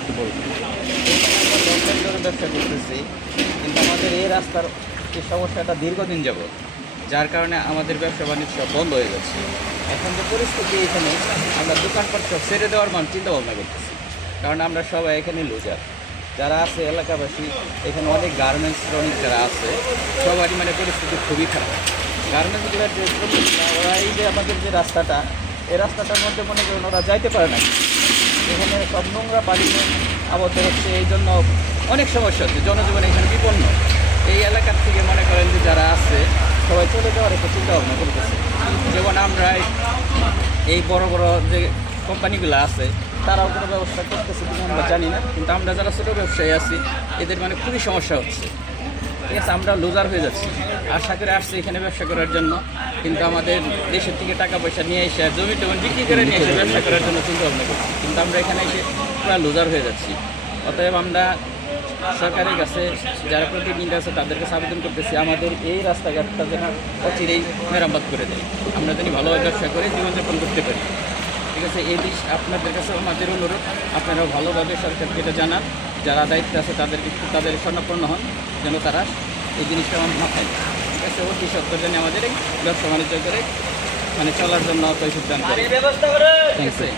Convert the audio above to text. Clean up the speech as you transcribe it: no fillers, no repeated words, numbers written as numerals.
একটু বলুন। আমরা লকডাউন ধরে ব্যবসা করতেছি, কিন্তু আমাদের এই রাস্তার এই সমস্যাটা দীর্ঘদিন যাবত, যার কারণে আমাদের ব্যবসা বাণিজ্য সব বন্ধ হয়ে যাচ্ছে। এখন যে পরিস্থিতি, এখানে আমরা দোকানপাট সব ছেড়ে দেওয়ার চিন্তা ভাবনা করতেছি, কারণ আমরা সবাই এখানে লুজার যারা আছে এলাকাবাসী। এখানে অনেক গার্মেন্টস শ্রমিক যারা আছে, সবারই পরিস্থিতি খুবই খারাপ। গার্মেন্টসগুলোর যে শ্রমিকরা, ওরা এই যে আমাদের যে রাস্তাটা, এই রাস্তাটার মধ্যে মনে করেন ওরা যাইতে পারে না। এখানে সব নোংরা পানি আবদ্ধ হচ্ছে, এই জন্য অনেক সমস্যা হচ্ছে, জনজীবন এখানে বিপন্ন। এই এলাকার থেকে মনে করেন যে যারা আছে সবাই চলে যাওয়ার একটা চিন্তা ভাবনা করতেছে। যেমন আমরা এই বড় বড় যে কোম্পানিগুলো আছে, তারাও কোনো ব্যবস্থা করতেছে কিনা আমরা জানি না, কিন্তু আমরা যারা ছোটো ব্যবসায়ী আছি এদের খুবই সমস্যা হচ্ছে। ঠিক আছে, আমরা লুজার হয়ে যাচ্ছি। আশা করে আসছি এখানে ব্যবসা করার জন্য, কিন্তু আমাদের দেশের থেকে টাকা পয়সা নিয়ে এসে জমি টমি বিক্রি করে নিয়ে এসে ব্যবসা করার জন্য চিন্তা ভাবনা করছি, কিন্তু আমরা এখানে এসে পুরো লুজার হয়ে যাচ্ছি। অতএব আমরা সরকারের কাছে যারা প্রতিনিধি আছে তাদের কাছে আবেদন করতেছি, আমাদের এই রাস্তাঘাটটা যেন অচিরেই মেরামত করে দেয়, আমরা যেন ভালোভাবে ব্যবসা করে জীবনযাপন করতে পারি। ঠিক আছে, এই দিক আপনাদের কাছে আমাদের অনুরোধ, আপনারাও ভালোভাবে সরকারকে এটা জানান, যারা দায়িত্ব আছে তাদেরকে একটু তাদের স্বর্ণাপন্ন হন, যেন তারা এই জিনিসটা আমার মাথায়। ঠিক আছে, অতি সত্তর জন্য আমাদের এই ব্যবসা বাণিজ্য করে চলার জন্য তৈরি সিদ্ধান্ত। ঠিক আছে।